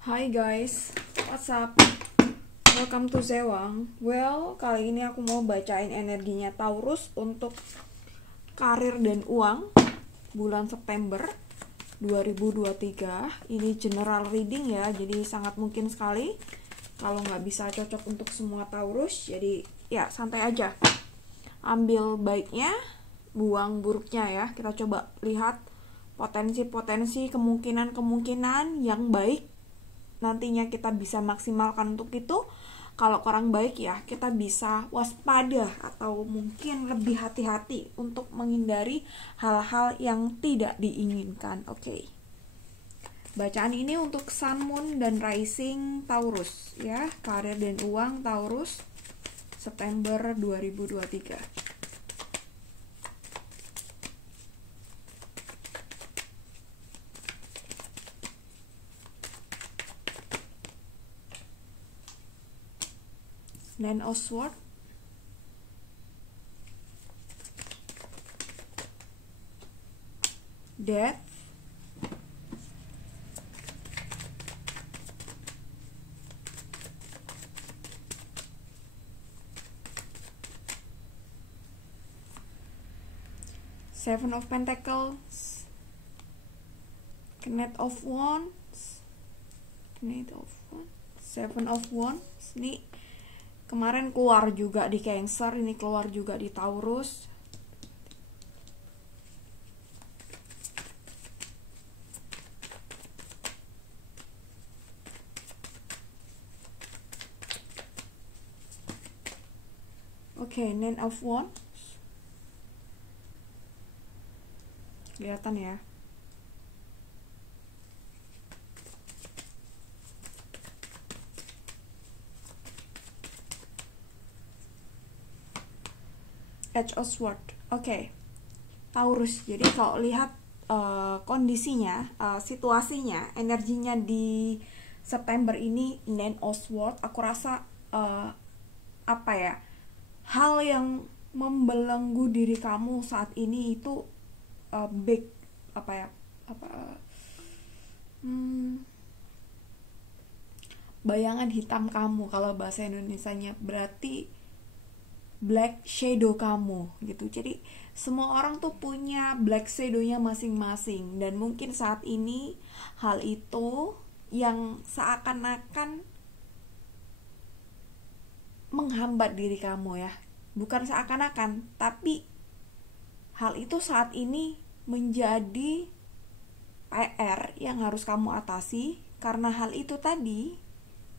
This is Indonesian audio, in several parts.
Hai guys, what's up? Welcome to Zewang. Well, kali ini aku mau bacain energinya Taurus untuk karir dan uang bulan September 2023. Ini general reading ya, jadi sangat mungkin sekali kalau nggak bisa cocok untuk semua Taurus. Jadi ya santai aja, ambil baiknya, buang buruknya ya. Kita coba lihat potensi-potensi, kemungkinan-kemungkinan yang baik nantinya kita bisa maksimalkan untuk itu. Kalau kurang baik ya kita bisa waspada atau mungkin lebih hati-hati untuk menghindari hal-hal yang tidak diinginkan. Oke. Bacaan ini untuk Sun, Moon, dan Rising Taurus ya. Karir dan uang Taurus September 2023. Nine of Swords, Death, Seven of Pentacles, Knight of Wands, Seven of Wands. Nih kemarin keluar juga di Cancer, ini keluar juga di Taurus. Oke, Nine of Wands. Kelihatan ya. Edge of Swords. Oke. Taurus. Jadi kalau lihat kondisinya, situasinya, energinya di September ini Nine of Swords, aku rasa apa ya? Hal yang membelenggu diri kamu saat ini itu big apa ya? Bayangan hitam kamu kalau bahasa Indonesianya, berarti black shadow kamu gitu. Jadi semua orang tuh punya black shadow-nya masing-masing, dan mungkin saat ini hal itu yang seakan-akan menghambat diri kamu ya. Bukan seakan-akan, tapi hal itu saat ini menjadi PR yang harus kamu atasi, karena hal itu tadi,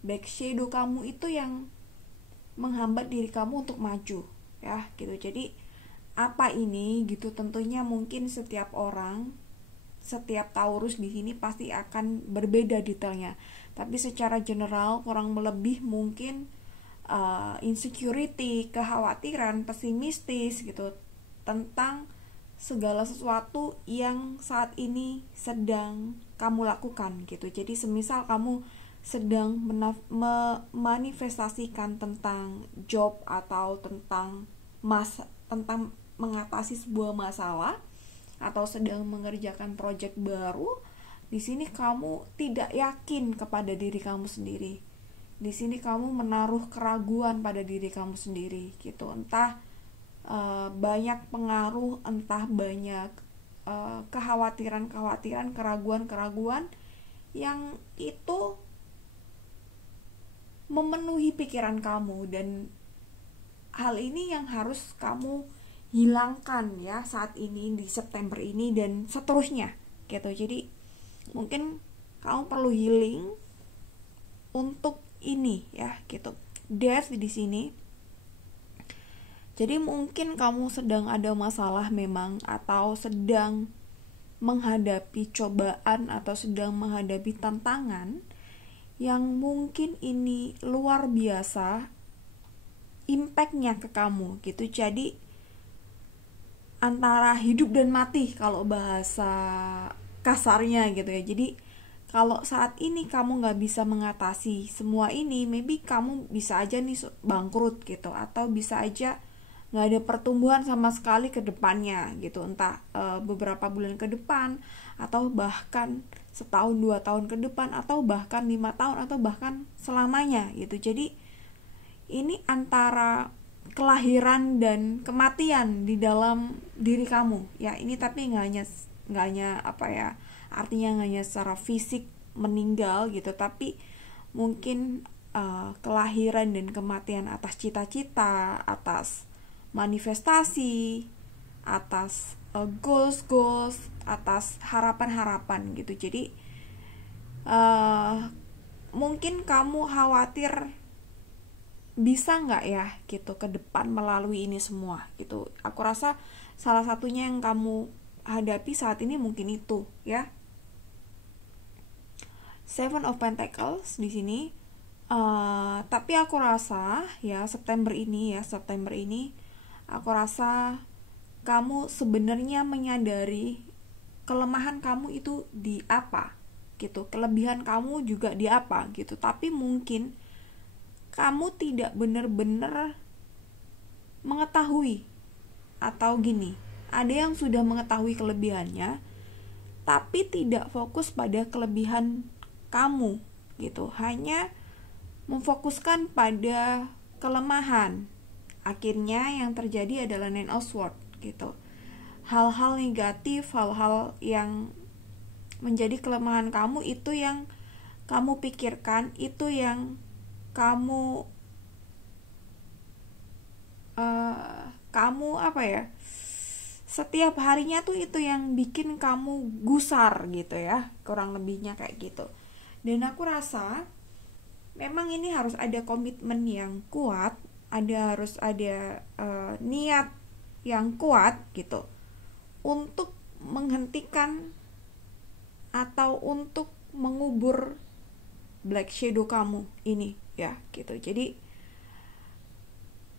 black shadow kamu itu yang menghambat diri kamu untuk maju ya gitu. Jadi apa ini gitu, tentunya mungkin setiap orang, setiap Taurus di sini pasti akan berbeda detailnya, tapi secara general kurang lebih mungkin insecurity, kekhawatiran, pesimistis gitu tentang segala sesuatu yang saat ini sedang kamu lakukan gitu. Jadi semisal kamu sedang memanifestasikan tentang job atau tentang mengatasi sebuah masalah, atau sedang mengerjakan project baru, di sini kamu tidak yakin kepada diri kamu sendiri. Di sini kamu menaruh keraguan pada diri kamu sendiri gitu. Entah banyak pengaruh, entah banyak kekhawatiran, keraguan yang itu memenuhi pikiran kamu, dan hal ini yang harus kamu hilangkan ya saat ini di September ini dan seterusnya gitu. Jadi mungkin kamu perlu healing untuk ini ya gitu. Death di sini. Jadi mungkin kamu sedang ada masalah memang, atau sedang menghadapi cobaan, atau sedang menghadapi tantangan yang mungkin ini luar biasa impactnya ke kamu gitu. Jadi antara hidup dan mati kalau bahasa kasarnya gitu ya. Jadi kalau saat ini kamu gak bisa mengatasi semua ini, maybe kamu bisa aja nih bangkrut gitu, atau bisa aja gak ada pertumbuhan sama sekali ke depannya gitu. Entah beberapa bulan ke depan, atau bahkan setahun 2 tahun ke depan, atau bahkan 5 tahun, atau bahkan selamanya gitu. Jadi ini antara kelahiran dan kematian di dalam diri kamu ya. Ini tapi nggak hanya apa ya, artinya nggak hanya secara fisik meninggal gitu, tapi mungkin kelahiran dan kematian atas cita-cita, atas manifestasi, atas goals, atas harapan-harapan gitu. Jadi mungkin kamu khawatir bisa nggak ya gitu ke depan melalui ini semua gitu. Aku rasa salah satunya yang kamu hadapi saat ini mungkin itu ya. Seven of Pentacles di sini. Tapi aku rasa ya September ini aku rasa kamu sebenarnya menyadari kelemahan kamu itu di apa gitu, kelebihan kamu juga di apa gitu. Tapi mungkin kamu tidak benar-benar mengetahui, atau gini, ada yang sudah mengetahui kelebihannya tapi tidak fokus pada kelebihan kamu gitu, hanya memfokuskan pada kelemahan. Akhirnya yang terjadi adalah Nine of Swords gitu. Hal-hal negatif, hal-hal yang menjadi kelemahan kamu itu yang kamu pikirkan, itu yang kamu apa ya, setiap harinya tuh itu yang bikin kamu gusar gitu ya, kurang lebihnya kayak gitu. Dan aku rasa memang ini harus ada komitmen yang kuat, harus ada niat yang kuat gitu untuk menghentikan atau untuk mengubur black shadow kamu ini ya gitu. Jadi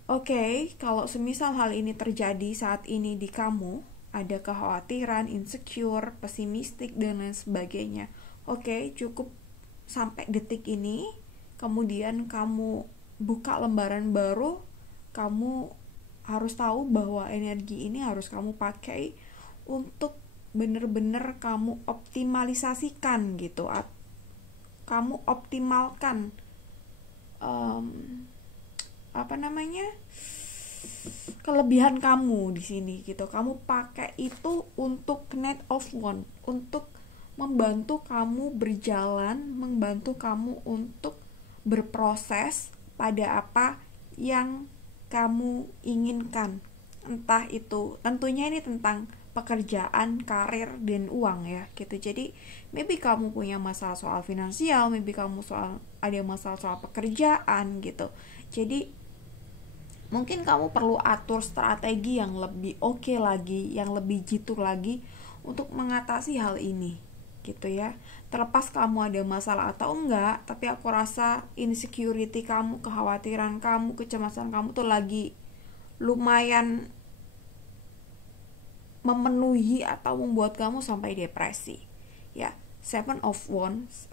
oke, kalau semisal hal ini terjadi saat ini di kamu, ada kekhawatiran, insecure, pesimistik dan lain sebagainya. Oke, cukup sampai detik ini. Kemudian kamu buka lembaran baru, kamu harus tahu bahwa energi ini harus kamu pakai untuk bener-bener kamu optimalisasikan gitu, kamu optimalkan kelebihan kamu di sini gitu. Kamu pakai itu untuk Knight of Wands, untuk membantu kamu berjalan, membantu kamu untuk berproses pada apa yang kamu inginkan. Entah itu, tentunya ini tentang pekerjaan, karir, dan uang ya gitu. Jadi maybe kamu punya masalah soal finansial, maybe kamu ada masalah soal pekerjaan gitu. Jadi mungkin kamu perlu atur strategi yang lebih oke lagi, yang lebih jitu lagi untuk mengatasi hal ini gitu ya. Terlepas kamu ada masalah atau enggak, tapi aku rasa insecurity kamu, kekhawatiran kamu, kecemasan kamu tuh lagi lumayan memenuhi atau membuat kamu sampai depresi ya. Seven of Wands,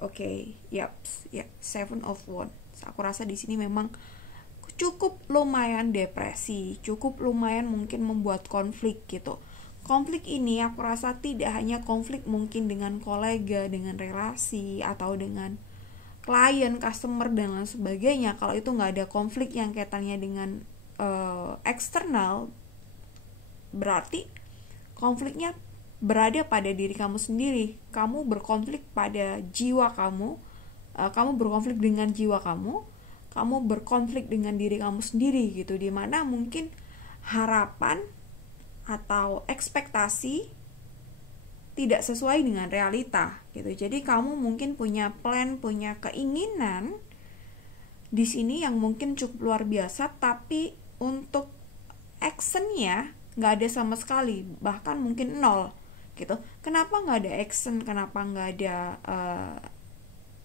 Seven of Wands. Aku rasa di sini memang cukup lumayan depresi, cukup lumayan mungkin membuat konflik gitu. Konflik ini aku rasa tidak hanya konflik mungkin dengan kolega, dengan relasi, atau dengan klien, customer, dan lain sebagainya. Kalau itu nggak ada konflik yang kaitannya dengan eksternal, berarti konfliknya berada pada diri kamu sendiri. Kamu berkonflik pada jiwa kamu, kamu berkonflik dengan jiwa kamu berkonflik dengan diri kamu sendiri gitu, dimana mungkin harapan atau ekspektasi tidak sesuai dengan realita gitu. Jadi kamu mungkin punya plan, punya keinginan di sini yang mungkin cukup luar biasa, tapi untuk actionnya nggak ada sama sekali, bahkan mungkin nol gitu. Kenapa nggak ada action? Kenapa nggak ada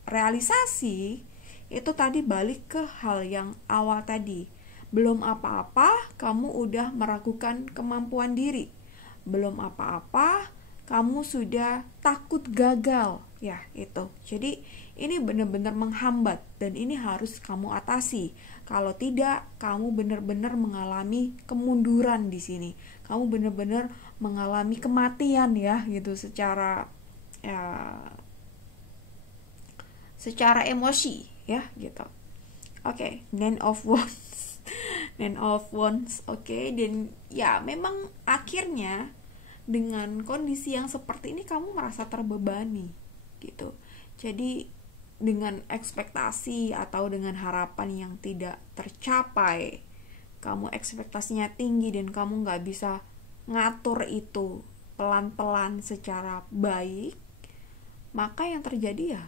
realisasi? Itu tadi balik ke hal yang awal tadi. Belum apa-apa kamu udah meragukan kemampuan diri. Belum apa-apa kamu sudah takut gagal ya itu. Jadi ini benar-benar menghambat dan ini harus kamu atasi. Kalau tidak, kamu benar-benar mengalami kemunduran di sini. Kamu benar-benar mengalami kematian ya gitu, secara ya secara emosi ya gitu. Oke, Nine of Wands. Nine of Wands. Oke, dan ya memang akhirnya dengan kondisi yang seperti ini kamu merasa terbebani gitu. Jadi dengan ekspektasi atau dengan harapan yang tidak tercapai, kamu ekspektasinya tinggi dan kamu nggak bisa ngatur itu pelan-pelan secara baik, maka yang terjadi ya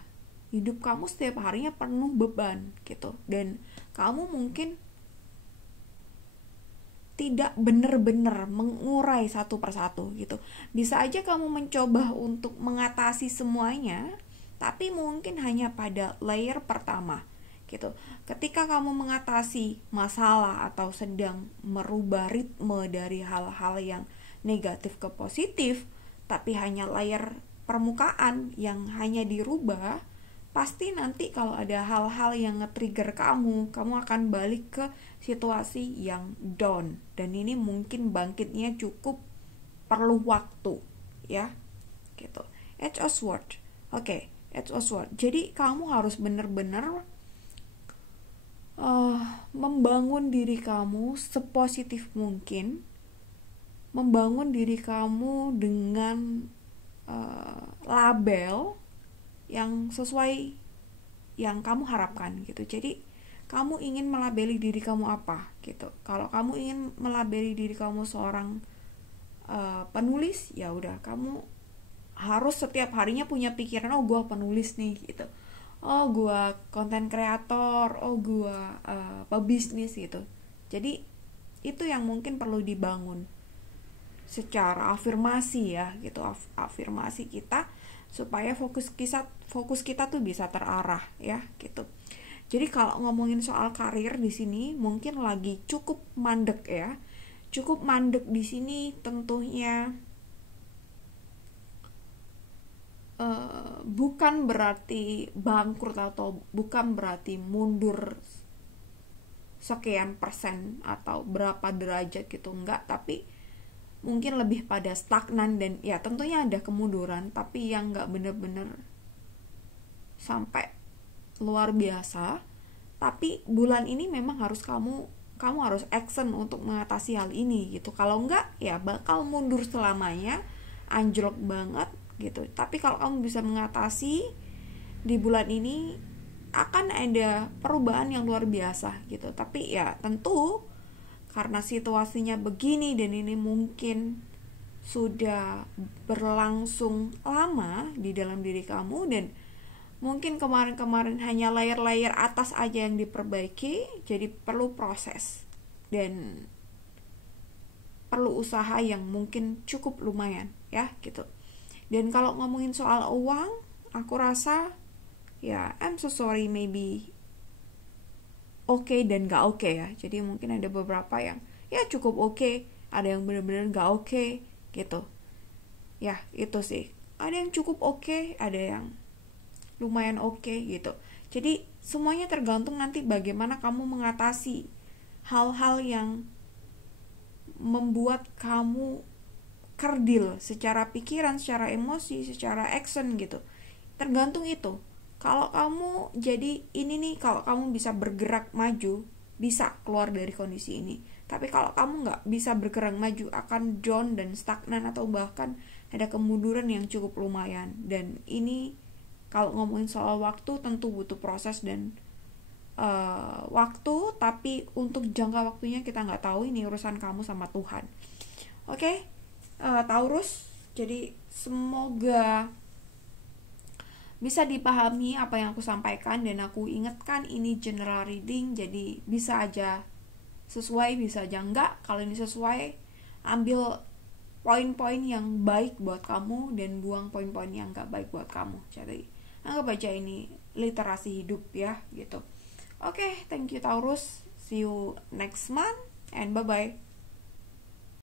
hidup kamu setiap harinya penuh beban gitu, dan kamu mungkin tidak benar-benar mengurai satu persatu gitu. Bisa aja kamu mencoba untuk mengatasi semuanya, tapi mungkin hanya pada layer pertama gitu. Ketika kamu mengatasi masalah atau sedang merubah ritme dari hal-hal yang negatif ke positif, tapi hanya layer permukaan yang hanya dirubah, pasti nanti kalau ada hal-hal yang nge-trigger kamu akan balik ke situasi yang down, dan ini mungkin bangkitnya cukup perlu waktu ya gitu. Edge of Sword. Oke, Edge of Sword. Jadi kamu harus benar-benar membangun diri kamu sepositif mungkin, membangun diri kamu dengan label yang sesuai yang kamu harapkan gitu. Jadi kamu ingin melabeli diri kamu apa gitu. Kalau kamu ingin melabeli diri kamu seorang penulis, ya udah kamu harus setiap harinya punya pikiran, oh gue penulis nih gitu, oh gue konten kreator, oh gue pebisnis gitu. Jadi itu yang mungkin perlu dibangun secara afirmasi ya gitu, afirmasi kita supaya fokus kita tuh bisa terarah ya gitu. Jadi kalau ngomongin soal karir di sini mungkin lagi cukup mandek ya. Cukup mandek di sini tentunya bukan berarti bangkrut atau bukan berarti mundur sekian persen atau berapa derajat gitu, enggak, tapi mungkin lebih pada stagnan, dan ya tentunya ada kemunduran tapi yang enggak bener-bener sampai luar biasa. Tapi bulan ini memang harus kamu harus action untuk mengatasi hal ini gitu. Kalau enggak ya bakal mundur selamanya, anjlok banget gitu. Tapi kalau kamu bisa mengatasi di bulan ini, akan ada perubahan yang luar biasa gitu. Tapi ya tentu karena situasinya begini dan ini mungkin sudah berlangsung lama di dalam diri kamu, dan mungkin kemarin-kemarin hanya layer-layer atas aja yang diperbaiki, jadi perlu proses dan perlu usaha yang mungkin cukup lumayan ya gitu. Dan kalau ngomongin soal uang, aku rasa ya I'm so sorry, maybe oke dan gak oke ya. Jadi mungkin ada beberapa yang ya cukup oke, ada yang benar-benar gak oke gitu. Ya itu sih, ada yang cukup oke, ada yang lumayan oke gitu. Jadi semuanya tergantung nanti bagaimana kamu mengatasi hal-hal yang membuat kamu kerdil secara pikiran, secara emosi, secara action gitu. Tergantung itu. Kalau kamu jadi ini nih, kalau kamu bisa bergerak maju, bisa keluar dari kondisi ini. Tapi kalau kamu nggak bisa bergerak maju, akan down dan stagnan atau bahkan ada kemunduran yang cukup lumayan. Dan ini kalau ngomongin soal waktu tentu butuh proses dan waktu, tapi untuk jangka waktunya kita nggak tahu, ini urusan kamu sama Tuhan. Oke, Taurus. Jadi semoga bisa dipahami apa yang aku sampaikan, dan aku ingatkan ini general reading, jadi bisa aja sesuai, bisa aja enggak. Kalau ini sesuai, ambil poin-poin yang baik buat kamu dan buang poin-poin yang enggak baik buat kamu. Jadi anggap aja ini literasi hidup ya gitu. Oke, thank you Taurus. See you next month and bye-bye.